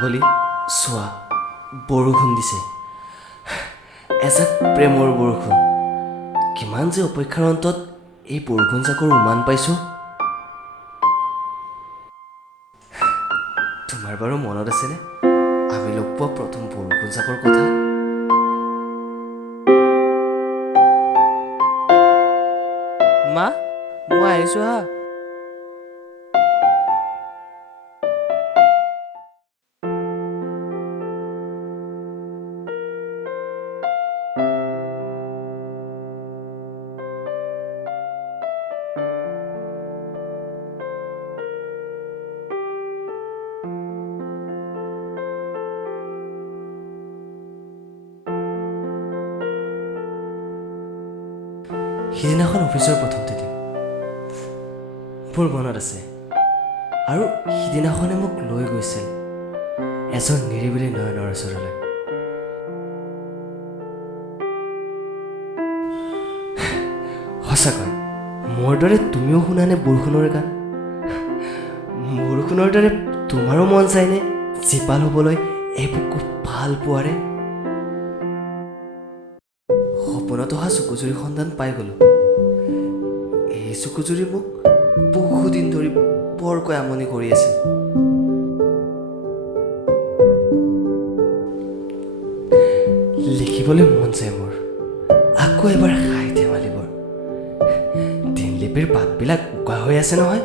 পাগলী চোৱা বৰষুণ দিছে এজাক প্ৰেমৰ বৰষুণ কিমান যে অপেক্ষাৰ অন্তত এই বৰষুণ জাকৰ উমান পাইছোঁ তোমাৰ বাৰু মনত আছেনে আমি লগ পোৱা প্ৰথম বৰষুণ জাকৰ কথা মা মই আহিছোঁ হা সিদিনাখন অফিচৰ প্ৰথমতে দিন মোৰ মনত আছে আৰু সিদিনাখনে মোক লৈ গৈছিল এজন নিৰিবিলি নয়নৰ ওচৰলৈ সঁচাকৈ মোৰ দৰে তুমিও শুনানে বৰষুণৰ গান বৰষুণৰ দৰে তোমাৰো মন যায়নে জীপাল হ'বলৈ এই বুকু ভাল পোৱাৰে সপোনত অহা চকুজুৰি সন্ধান পাই গ'লো এই চকুজুৰি মোক বহুদিন ধৰি বৰকৈ আমনি কৰি আছিল লিখিবলৈ মন যায় মোৰ আকৌ এবাৰ খাই ধেমালিবোৰ দিনলিপিৰ পাতবিলাক উকা হৈ আছে নহয়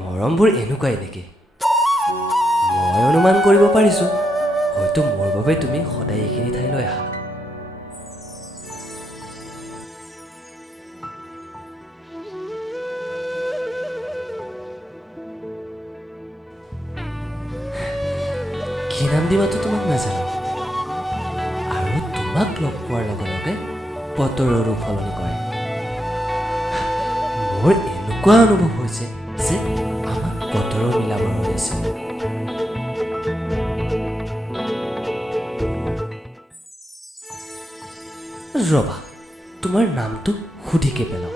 মৰমবোৰ এনেকুৱাই নেকি মই অনুমান কৰিব পাৰিছোঁ হয়তো মোৰ বাবে তুমি সদায় এইখিনি ঠাইলৈ আহা কি নাম দিবাতো তোমাক নাজানো আৰু তোমাক লগ পোৱাৰ লগে লগে বতৰৰো সলনি কৰে মোৰ এনেকুৱা অনুভৱ হৈছে যে আমাক বতৰৰ মিলাবৰ হৈ আছে ৰবা তোমাৰ নামটো সুধিকে পেলাও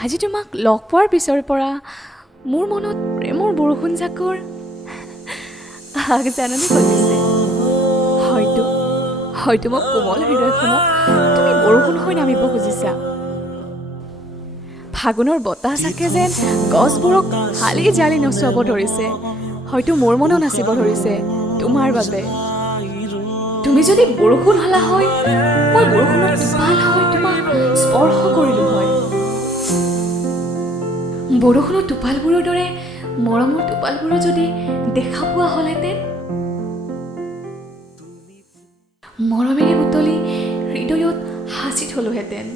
আজি তোমাক লগ পোৱাৰ পিছৰ পৰা মোৰ মনত প্ৰেমৰ বৰষুণ জাকৰ আগজাননী কৰিছে হয়তো মোক কোমল হৃদয়খনত তুমি বৰষুণ হৈ নামিব খুজিছা ফাগুনৰ বতাহ চাকে যেন গছবোৰক হালি জালি নচুৱাব ধৰিছে হয়তো মোৰ মনো নাচিব ধৰিছে তোমাৰ বাবে তুমি যদি বৰষুণ হ'লা হয় মই বৰষুণত টোপাল হৈ তোমাক স্পৰ্শ কৰিলো হয় বৰষুণৰ টোপালবোৰৰ দৰে মৰমৰ টোপালবোৰো যদি দেখা পোৱা হ'লহেঁতেন মৰমেৰে বুটলি হৃদয়ত সাঁচি থলোহেঁতেন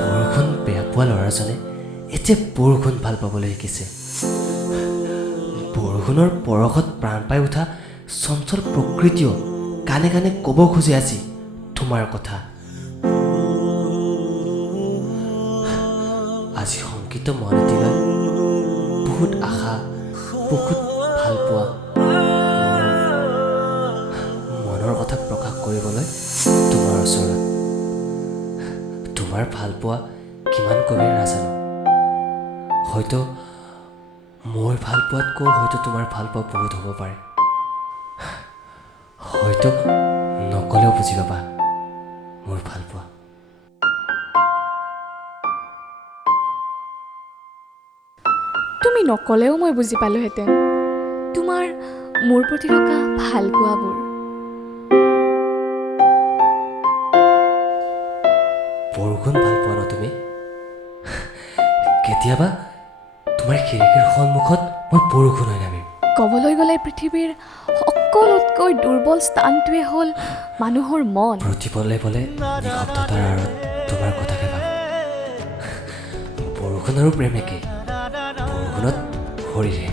বৰষুণ বেয়া পোৱা ল'ৰাজনে এতিয়া বৰষুণ ভাল পাবলৈ শিকিছে বৰষুণৰ পৰশত প্ৰাণ পাই উঠা চঞ্চল প্ৰকৃতিও কাণে কাণে ক'ব খোজে আজি তোমাৰ কথা আজি শংকিত মন এটিলৈ বহুত আশা বহুত ভাল পোৱা মনৰ কথা প্ৰকাশ কৰিবলৈ তোমাৰ ওচৰত তোমাৰ ভাল পোৱা কিমান গভীৰ নাজানো হয়তো মোৰ ভাল পোৱাতকৈ হয়তো তোমাৰ ভাল পোৱা বহুত হ'ব পাৰে হয়তো নকলেও বুজি পাবা মোৰ ভাল পোৱা তুমি নকলেও মই বুজি পালোহেঁতেন তোমাৰ মোৰ প্ৰতি থকা ভাল পোৱাবোৰ বৰষুণ ভাল পোৱা ন তুমি কেতিয়াবা তোমাৰ খিৰিকীৰ সন্মুখত মই বৰষুণ হৈ নামিম। ক'বলৈ গ'লে পৃথিৱীৰ সকলোতকৈ দুৰ্বল স্থানটোৱে হ'ল মানুহৰ মন। প্ৰতি পলে পলে নিশব্দতাৰ আঁৰত তোমাৰ কথাকে ভাবোঁ। বৰষুণ আৰু প্ৰেম একেই, বৰষুণত সৰিহে